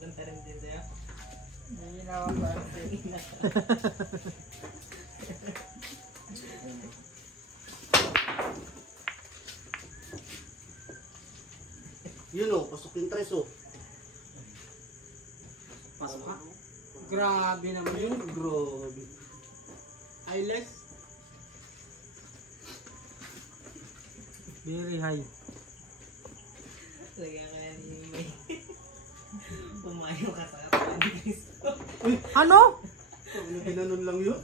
Ganta rin din sa'yo. Hindi na ako ba? Yun o, pasok yung tres o. Pasok ka? Grabe naman yun. Grabe. Eyeless. Very high. Lagyan ka na ni May. Pumayo ka sa katawan ni Cristo. Uy, ano? Ano ginanon lang yun?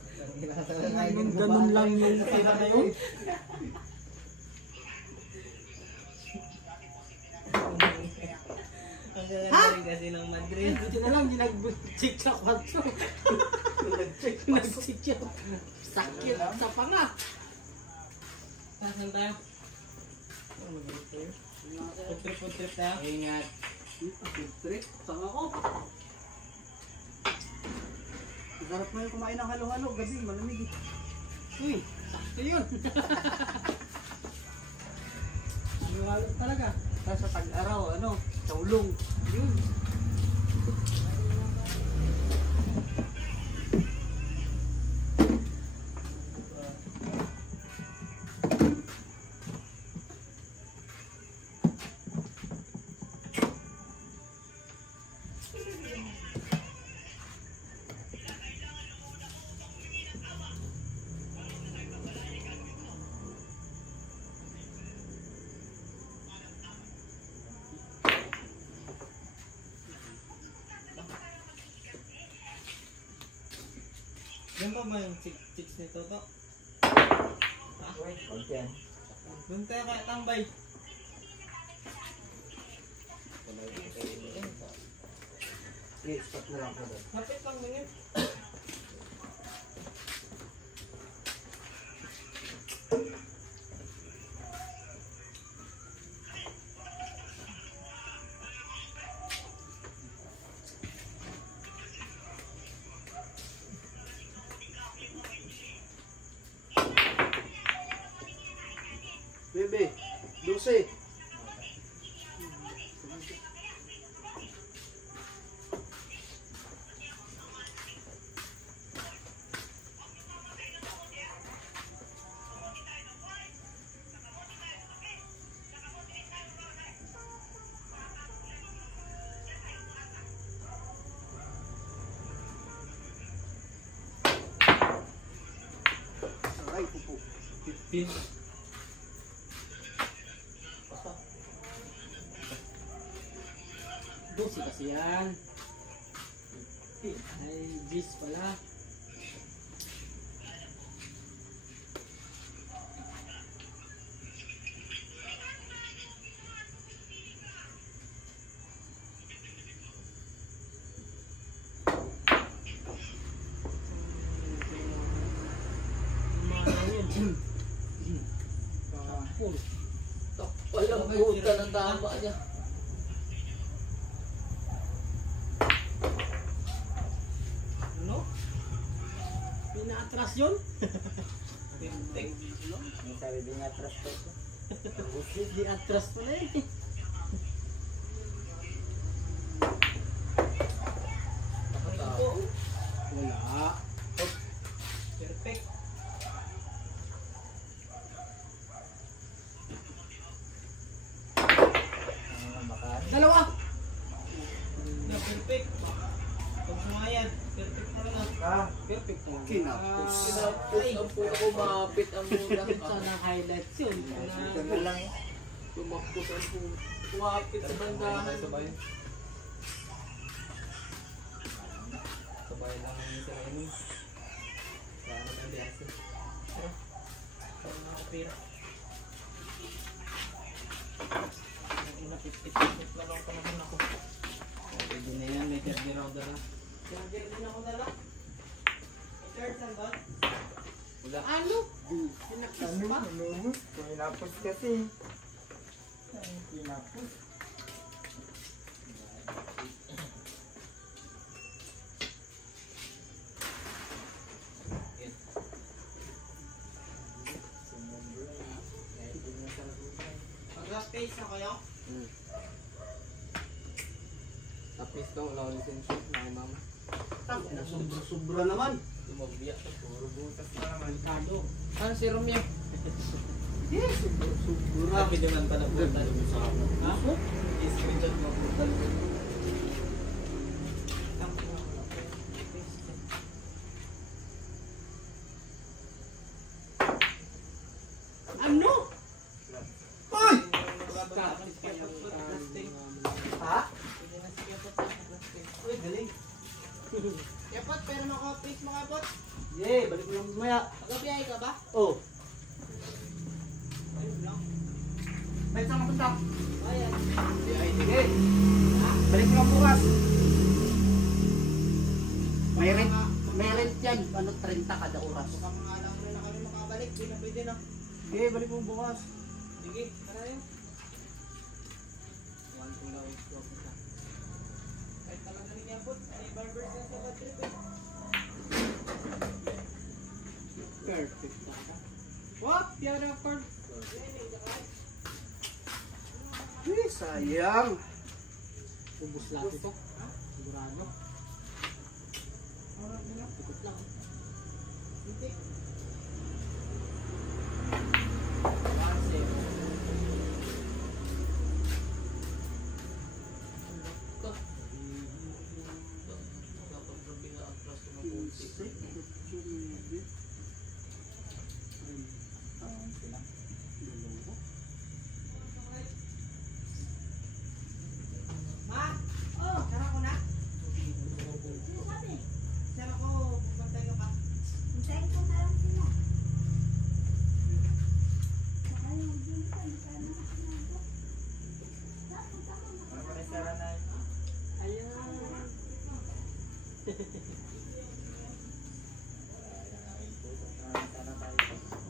Ganun lang yung tira na yun. Ang gaganda rin kasi ng Madrid. Buti na lang, hindi nag-check sa kwarto. Nag-check Nag-check siya. Sakit sa panga. Saan tayo? Food trip tayo? Ingat. Trick, saan ako? Sarap mo yung kumain ng halo-halo, gabi, malamig eh. Uy, sakto yun. Lumalot talaga. Tapos sa tag-araw, ano, saulong. Yun. Yan pa ba yung chicks ni Toto? Okay. Doon tayo kaya tambay. Okay, stop na lang po doon. Kapit lang din yun. Bebe, 12. Aray, pupo. 15. Dosi kasi yan. Ay, bis pala. Walang puta ng tama niya. Ano? Pinaatras yun? Tintek. Sabi din niya, trust ko. Di atras pala eh. Wala. Perfect. Dalawa! Na perfect. Pag sumayan, perfect na lang. Perfect na. Kinapos. Ay, ang puto ko mapit ang muna. Sana highlights yun. Ganun lang eh. Tumakpos ang puto. Kumapit sa bandahan. Sabay lang yung sila ini. Wala na ang biasa. Parang nakapira. Ang inapit-pit na lang panahon ako. Pwede na yan, may third rounder na. Charger din ako dala. Charge lang ba? Wala. Ano? Pinakis pa? Kinapos kasi. Kinapos. Mag-last page na kayo? At least daw, wala ulit yung shoot na mama. Sobra naman. Lumabia ka, puro butas na naman. Kado. Ano si Romeo? Yes, sobra. Grabe naman pala portal mo sa ako. Ha? I-screenshot mo portal ko. Ano? Uy! Ha? Uy, galing. Kapot, pero maka-face mo kapot. Yay, balik mo lang mamaya. Magabiyay ka ba? Oh, Ayun lang. balik saan mapunta? Ayan. Sige. Balik mo lang bukas. May rent yan. Ano, 30 kada oras. Baka mga alam rin na kami makabalik. Hindi na pwede na. Sige, balik mo bukas. Sige, tara yun. Kahit talaga rin yapot. Ay, barbers na sa bad trip eh. Perfect talaga. What? Yan ang part. Uy, sayang. Ubus lahat ito. Sigurado. Ikot lang. Hindi. Ma! Oh, tara ko na. Tara ko, pupunta yung ka.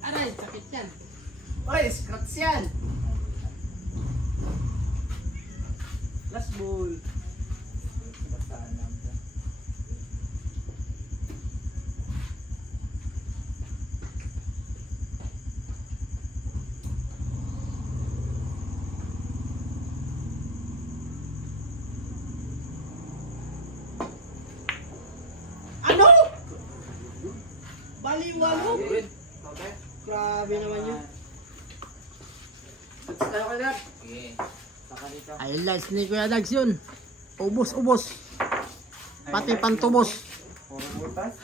Aray, sakit yan. Uy, scratch yan. Last ball. Ano? Baliwalo? Grabe naman yun. Tayo ka na. Sige. Saka dito. Highlights ni Kuya Dags yun. Ubos. Pati pantubos. Puro butas.